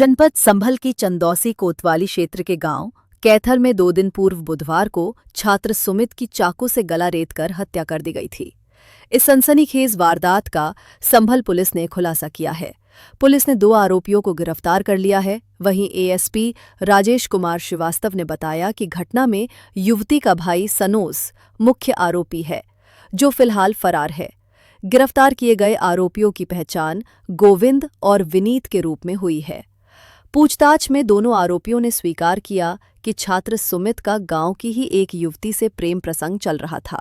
जनपद संभल की चंदौसी कोतवाली क्षेत्र के गांव कैथल में 2 दिन पूर्व बुधवार को छात्र सुमित की चाकू से गला रेतकर हत्या कर दी गई थी। इस सनसनीखेज वारदात का संभल पुलिस ने खुलासा किया है। पुलिस ने 2 आरोपियों को गिरफ्तार कर लिया है। वहीं एएसपी राजेश कुमार श्रीवास्तव ने बताया कि घटना में युवती का भाई सनोज मुख्य आरोपी है, जो फिलहाल फरार है। गिरफ्तार किए गए आरोपियों की पहचान गोविंद और विनीत के रूप में हुई है। पूछताछ में दोनों आरोपियों ने स्वीकार किया कि छात्र सुमित का गांव की ही एक युवती से प्रेम प्रसंग चल रहा था।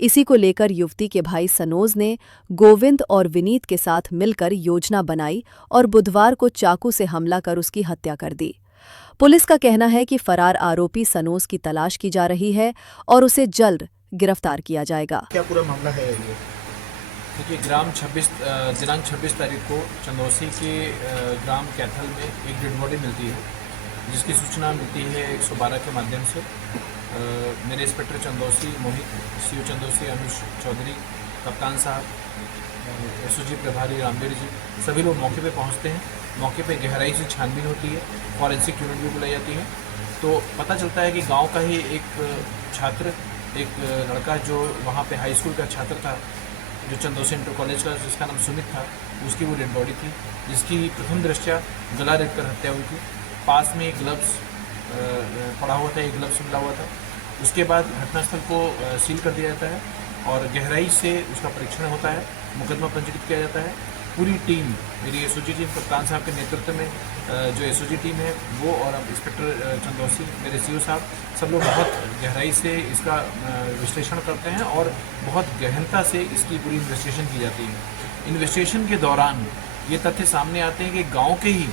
इसी को लेकर युवती के भाई सनोज ने गोविंद और विनीत के साथ मिलकर योजना बनाई और बुधवार को चाकू से हमला कर उसकी हत्या कर दी। पुलिस का कहना है कि फरार आरोपी सनोज की तलाश की जा रही है और उसे जल्द गिरफ्तार किया जाएगा। क्या पूरा मामला है ये? देखिए, दिनांक 26 तारीख को चंदौसी के ग्राम कैथल में एक डेड बॉडी मिलती है, जिसकी सूचना मिलती है 112 के माध्यम से। मेरे इंस्पेक्टर चंदौसी मोहित, सीओ चंदौसी अनुज चौधरी, कप्तान साहब, एसओजी प्रभारी रामवीर जी, सभी लोग मौके पे पहुंचते हैं। मौके पे गहराई से छानबीन होती है, फॉरेंसिक यूनिट भी बुलाई जाती है। तो पता चलता है कि गांव का ही एक छात्र, एक लड़का जो वहाँ पे हाई स्कूल का छात्र था, जो चंदौसी इंटर कॉलेज का, जिसका नाम सुमित था, उसकी वो डेड बॉडी थी, जिसकी प्रथम दृष्टया गला रेत कर हत्या हुई थी। पास में एक ग्लव्स पड़ा हुआ था, एक ग्लव्स मिला हुआ था। उसके बाद घटनास्थल को सील कर दिया जाता है और गहराई से उसका परीक्षण होता है, मुकदमा पंजीकृत किया जाता है। पूरी टीम, मेरी एसओजी टीम कप्तान साहब के नेतृत्व में जो एसओजी टीम है वो, और इंस्पेक्टर चंदौसी, मेरे सीओ साहब, सब लोग बहुत गहराई से इसका विश्लेषण करते हैं और बहुत गहनता से इसकी पूरी इन्वेस्टिगेशन की जाती है। इन्वेस्टिगेशन के दौरान ये तथ्य सामने आते हैं कि गांव के ही,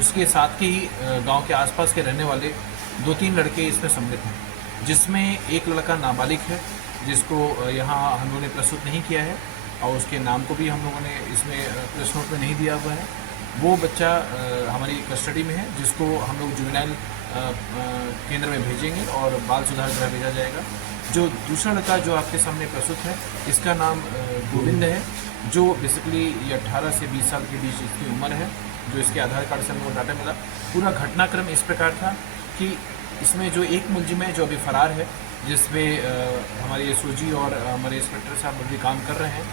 उसके साथ के ही गांव के आसपास के रहने वाले 2-3 लड़के इसमें सम्मिलित हैं, जिसमें एक लड़का नाबालिग है, जिसको यहाँ हम लोगों ने प्रस्तुत नहीं किया है और उसके नाम को भी हम लोगों ने इसमें प्रेस नोट में नहीं दिया हुआ है। वो बच्चा हमारी कस्टडी में है, जिसको हम लोग जुवेनाइल केंद्र में भेजेंगे और बाल सुधार गृह भेजा जाएगा। जो दूसरा लड़का जो आपके सामने प्रस्तुत है, इसका नाम गोविंद है, जो बेसिकली ये 18 से 20 साल के बीच इसकी उम्र है, जो इसके आधार कार्ड से हमको डाटा मिला। पूरा घटनाक्रम इस प्रकार था कि इसमें जो एक मुलजिम है जो अभी फरार है, जिसमें हमारे एसओजी और हमारे इंस्पेक्टर साहब अभी काम कर रहे हैं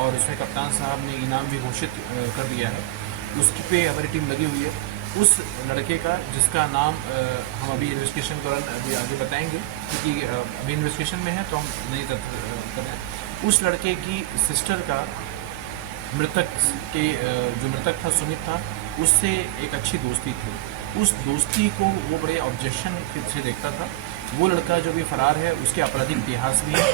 और उसमें कप्तान साहब ने इनाम भी घोषित कर दिया है, उसकी पे हमारी टीम लगी हुई है। उस लड़के का, जिसका नाम हम अभी इन्वेस्टिगेशन के दौरान अभी आगे बताएंगे, क्योंकि अभी इन्वेस्टिगेशन में है तो हम नहीं तथ्य कर रहे हैं। उस लड़के की सिस्टर का, मृतक के जो मृतक था सुमित था, उससे एक अच्छी दोस्ती थी। उस दोस्ती को वो बड़े ऑब्जेक्शन से देखता था। वो लड़का जो भी फरार है, उसके आपराधिक इतिहास भी है।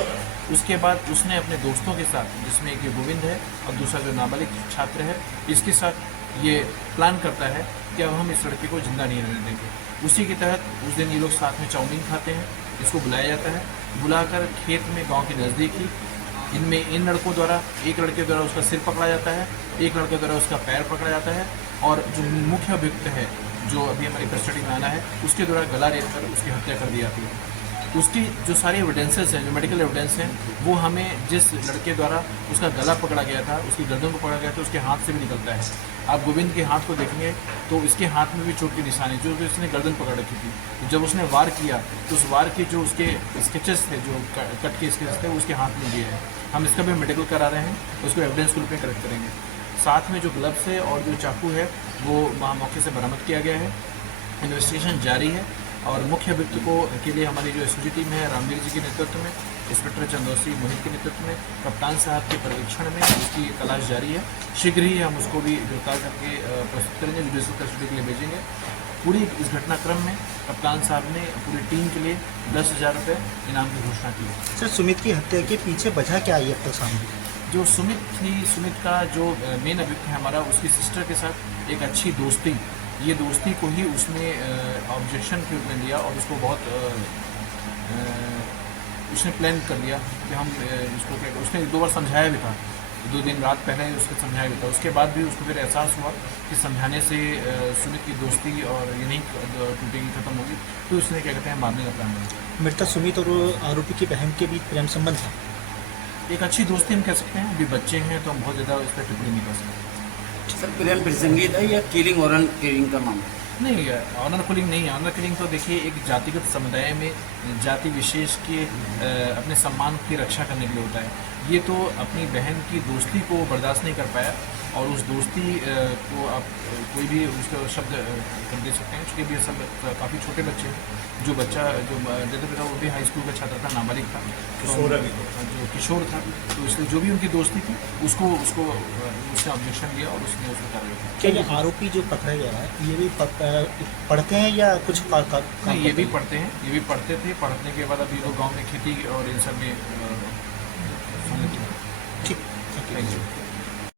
उसके बाद उसने अपने दोस्तों के साथ, जिसमें एक गोविंद है और दूसरा जो नाबालिग छात्र है, इसके साथ ये प्लान करता है कि अब हम इस लड़के को जिंदा नहीं रहने देंगे। उसी के तहत उस दिन ये लोग साथ में चाउमीन खाते हैं। इसको बुलाया जाता है, बुलाकर खेत में गाँव के नज़दीक ही इन लड़कों द्वारा, एक लड़के द्वारा उसका सिर पकड़ा जाता है, एक लड़के द्वारा उसका पैर पकड़ा जाता है, और जो मुख्य अभियुक्त है, जो अभी हमारी कस्टडी में आना है, उसके द्वारा गला रेत कर उसकी हत्या कर दी जाती है। उसकी जो सारी एविडेंसेस हैं, जो मेडिकल एविडेंस हैं, वो हमें जिस लड़के द्वारा उसका गला पकड़ा गया था, उसकी गर्दन को पकड़ा गया था, उसके हाथ से भी निकलता है। आप गोविंद के हाथ को देखेंगे तो इसके हाथ में भी चोट की निशानी, जो उसने गर्दन पकड़ रखी थी। तो जब उसने वार किया तो उस वार के जो उसके स्केचेस थे, जो कट के स्केचेस थे, वो उसके हाथ में दिए हैं। हम इसका भी मेडिकल करा रहे हैं, उसको एविडेंस के रूप में कलेक्ट करेंगे। साथ में जो ग्लव्स है और जो चाकू है, वो मौके से बरामद किया गया है। इन्वेस्टिगेशन जारी है और मुख्य अभियुक्त को के लिए हमारी जो एसओजी टीम है, रामवीर जी के नेतृत्व में, इंस्पेक्टर चंदौसी मोहित के नेतृत्व में, कप्तान साहब के पर्यवेक्षण में उसकी तलाश जारी है। शीघ्र ही हम उसको भी गिरफ्तार करके प्रस्तुत करेंगे, जुडिशियल कस्टडी के लिए भेजेंगे। पूरी इस घटनाक्रम में कप्तान साहब ने पूरी टीम के लिए 10,000 रुपये इनाम की घोषणा की है। सर, सुमित की हत्या के पीछे वजह क्या आई अब तक सामने? जो सुमित थी, सुमित का जो मेन अभियुक्त है हमारा, उसकी सिस्टर के साथ एक अच्छी दोस्ती, ये दोस्ती को ही उसने ऑब्जेक्शन के रूप में लिया और उसको बहुत उसने प्लान कर लिया कि हम इसको, उसने 2 बार समझाया भी था, 2 दिन रात पहले उसको समझाया भी था। उसके बाद भी उसको फिर एहसास हुआ कि समझाने से सुमित की दोस्ती और ये नहीं टूटेगी, खत्म होगी, तो उसने क्या कहते हैं मारने का प्लान बनाया। मृतक सुमित और आरोपी की बहन के बीच प्रेम संबंध था। एक अच्छी दोस्ती हम कह सकते हैं। अभी बच्चे हैं तो हम बहुत ज़्यादा इस पर टिप्पणी नहीं कर सकते। सर प्रेम प्रसंगी था या किलिंग और किलिंग का मामला? नहीं, ऑनर किलिंग नहीं है। ऑनर किलिंग तो देखिए एक जातिगत समुदाय में जाति विशेष के अपने सम्मान की रक्षा करने के लिए होता है। ये तो अपनी बहन की दोस्ती को बर्दाश्त नहीं कर पाया और उस दोस्ती को आप कोई भी उसका शब्द कर दे सकते हैं, चूँकि ये सब काफ़ी छोटे बच्चे हैं। जो बच्चा जो जैसे पिता वो भी हाई स्कूल का छात्र था, नाबालिग था, जो किशोर था, तो इसलिए जो भी उनकी दोस्ती थी उसको उसने ऑब्जेक्शन दिया और उसने उसको कार्रवाई की। क्या ये आरोपी जो पकड़ा गया है ये भी पढ़ते हैं या कुछ नहीं, ये भी पढ़ते हैं, ये भी पढ़ते थे। पढ़ने के बाद अभी लोग गाँव में खेती और इन सब में ठीक थैंक यू।